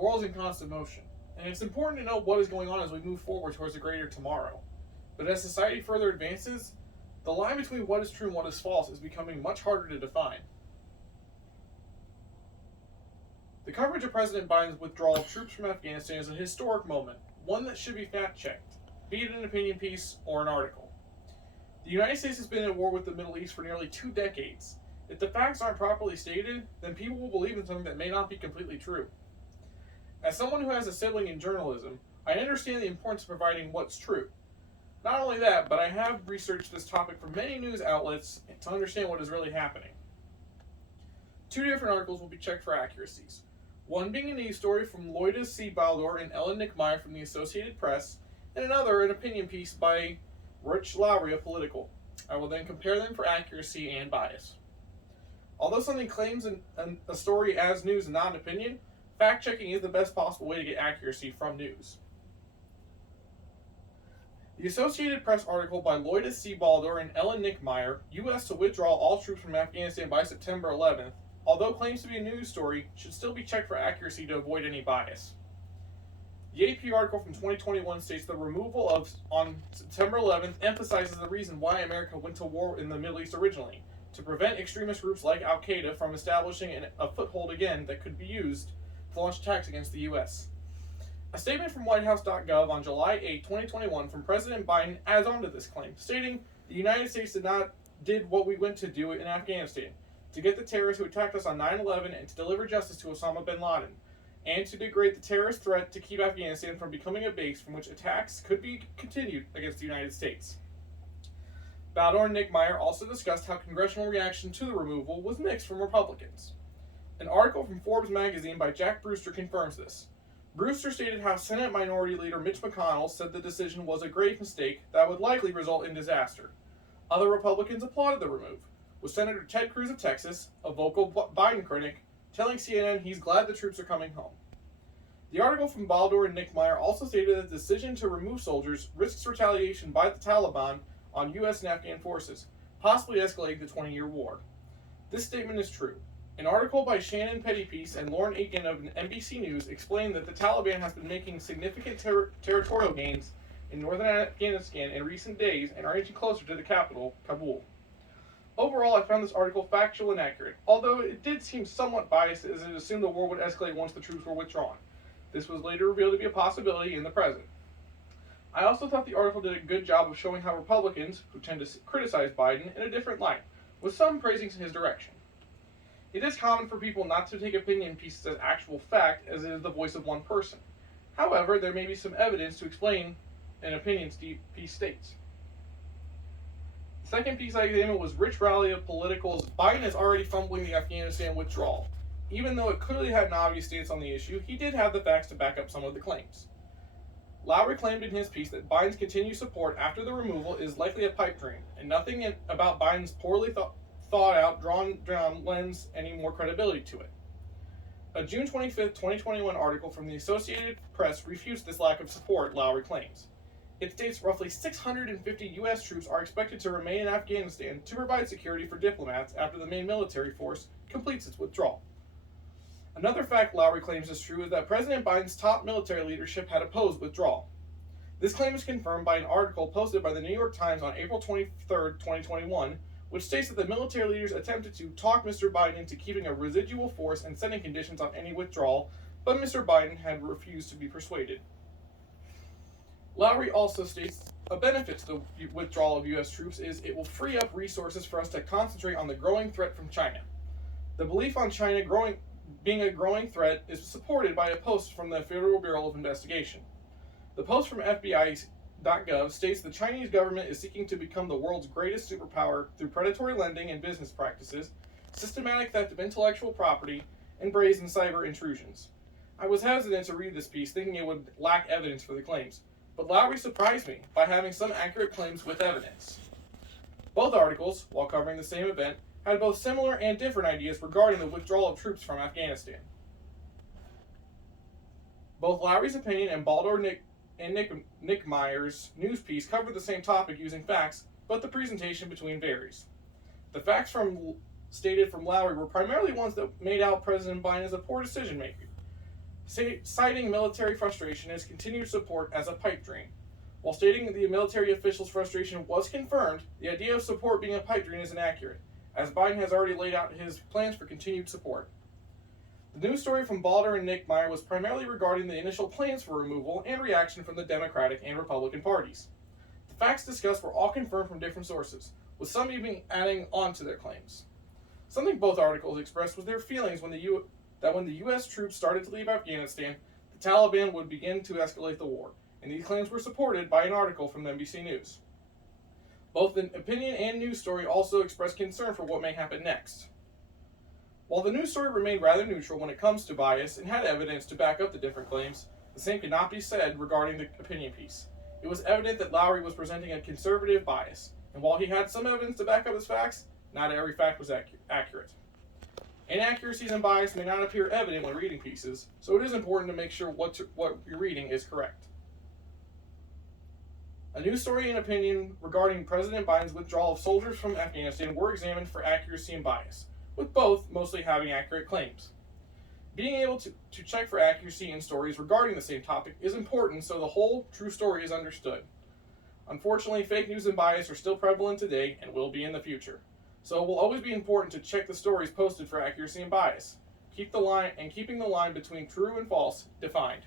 world is in constant motion, and it's important to know what is going on as we move forward towards a greater tomorrow. But as society further advances, the line between what is true and what is false is becoming much harder to define. The coverage of President Biden's withdrawal of troops from Afghanistan is a historic moment, one that should be fact-checked, be it an opinion piece or an article. The United States has been at war with the Middle East for nearly 2 decades. If the facts aren't properly stated, then people will believe in something that may not be completely true. As someone who has a sibling in journalism, I understand the importance of providing what's true. Not only that, but I have researched this topic from many news outlets to understand what is really happening. 2 different articles will be checked for accuracies. One being a news story from Loida C. Baldor and Ellen Nickmeyer from the Associated Press, and another an opinion piece by Rich Lowry of Political. I will then compare them for accuracy and bias. Although something claims a story as news and not an opinion, fact-checking is the best possible way to get accuracy from news. The Associated Press article by Loida C. Baldor and Ellen Nickmeyer, U.S. to withdraw all troops from Afghanistan by September 11th, although claims to be a news story, should still be checked for accuracy to avoid any bias. The AP article from 2021 states the removal on September 11th emphasizes the reason why America went to war in the Middle East originally, to prevent extremist groups like Al-Qaeda from establishing a foothold again that could be used to launch attacks against the U.S. A statement from WhiteHouse.gov on July 8, 2021 from President Biden adds on to this claim, stating, "The United States did what we went to do in Afghanistan, to get the terrorists who attacked us on 9/11 and to deliver justice to Osama bin Laden, and to degrade the terrorist threat to keep Afghanistan from becoming a base from which attacks could be continued against the United States." Baldor and Nickmeyer also discussed how congressional reaction to the removal was mixed from Republicans. An article from Forbes magazine by Jack Brewster confirms this. Brewster stated how Senate Minority Leader Mitch McConnell said the decision was a grave mistake that would likely result in disaster. Other Republicans applauded the move, with Senator Ted Cruz of Texas, a vocal Biden critic, telling CNN he's glad the troops are coming home. The article from Baldor and Nickmeyer also stated that the decision to remove soldiers risks retaliation by the Taliban on U.S. and Afghan forces, possibly escalating the 20-year war. This statement is true. An article by Shannon Pettypiece and Lauren Aiken of NBC News explained that the Taliban has been making significant territorial gains in northern Afghanistan in recent days and are inching closer to the capital, Kabul. Overall, I found this article factual and accurate, although it did seem somewhat biased as it assumed the war would escalate once the troops were withdrawn. This was later revealed to be a possibility in the present. I also thought the article did a good job of showing how Republicans, who tend to criticize Biden, in a different light, with some praising his direction. It is common for people not to take opinion pieces as actual fact, as it is the voice of one person. However, there may be some evidence to explain an opinion piece states. The second piece I examined was Rich Rowley of Political's "Biden is already fumbling the Afghanistan withdrawal." Even though it clearly had an obvious stance on the issue, he did have the facts to back up some of the claims. Lowry claimed in his piece that Biden's continued support after the removal is likely a pipe dream, and nothing about Biden's poorly thought out, drawn down lends any more credibility to it. A June 25, 2021 article from the Associated Press refutes this lack of support, Lowry claims. It states roughly 650 U.S. troops are expected to remain in Afghanistan to provide security for diplomats after the main military force completes its withdrawal. Another fact Lowry claims is true is that President Biden's top military leadership had opposed withdrawal. This claim is confirmed by an article posted by the New York Times on April 23, 2021, which states that the military leaders attempted to talk Mr. Biden into keeping a residual force and setting conditions on any withdrawal, but Mr. Biden had refused to be persuaded. Lowry also states a benefit to the withdrawal of U.S. troops is it will free up resources for us to concentrate on the growing threat from China. The belief on China being a growing threat is supported by a post from the Federal Bureau of Investigation. The post from FBI.gov states the Chinese government is seeking to become the world's greatest superpower through predatory lending and business practices, systematic theft of intellectual property, and brazen cyber intrusions. I was hesitant to read this piece, thinking it would lack evidence for the claims, but Lowry surprised me by having some accurate claims with evidence. Both articles, while covering the same event, had both similar and different ideas regarding the withdrawal of troops from Afghanistan. Both Lowry's opinion and Baldor and Nickmeyer's news piece covered the same topic using facts, but the presentation between varies. The facts stated from Lowry were primarily ones that made out President Biden as a poor decision maker, citing military frustration and his continued support as a pipe dream. While stating that the military official's frustration was confirmed, the idea of support being a pipe dream is inaccurate, as Biden has already laid out his plans for continued support. The news story from Balder and Nick Meyer was primarily regarding the initial plans for removal and reaction from the Democratic and Republican parties. The facts discussed were all confirmed from different sources, with some even adding on to their claims. Something both articles expressed was their feelings that when the U.S. troops started to leave Afghanistan, the Taliban would begin to escalate the war, and these claims were supported by an article from NBC News. Both the opinion and news story also expressed concern for what may happen next. While the news story remained rather neutral when it comes to bias and had evidence to back up the different claims, the same could not be said regarding the opinion piece. It was evident that Lowry was presenting a conservative bias, and while he had some evidence to back up his facts, not every fact was accurate. Inaccuracies and bias may not appear evident when reading pieces, so it is important to make sure what you're reading is correct. A news story and opinion regarding President Biden's withdrawal of soldiers from Afghanistan were examined for accuracy and bias, with both mostly having accurate claims. Being able to check for accuracy in stories regarding the same topic is important so the whole true story is understood. Unfortunately, fake news and bias are still prevalent today and will be in the future. So it will always be important to check the stories posted for accuracy and bias. Keeping the line between true and false defined.